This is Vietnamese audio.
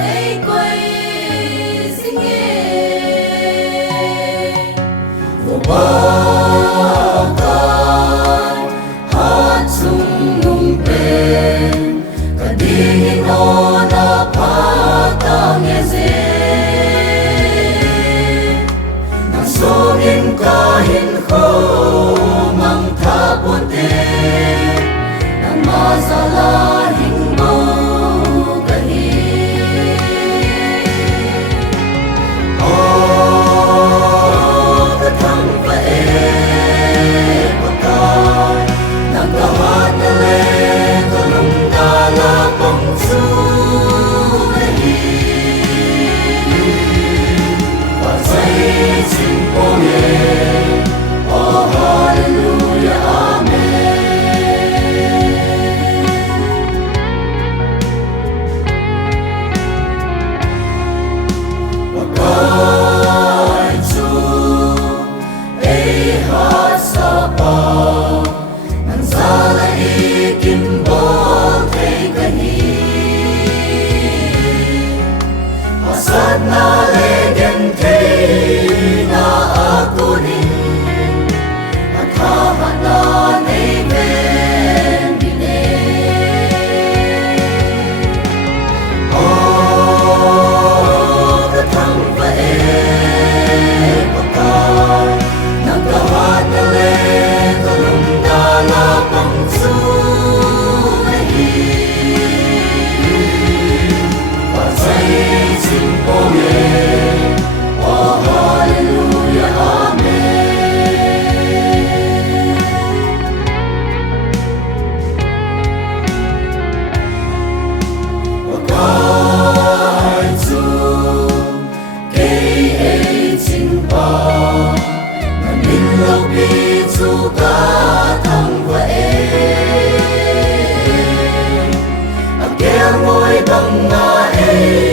ấy quay sinh nghe vô bao con hát sung nung bên cả đi nhìn nó na pa ta nghe dễ nang so in ka hin khô mang tha buồn tê nang ma za la hình mô na le gen thei na akunin atha na nei ven dine o ka thang va e pakai nang ka na le ka lum na la pang su nei pa sai oh yeah, oh hallelujah, amen. Wakai zu kei hei chinh pa, na min lau pi zu ka thang va e, a kêu ngôi bằng na e.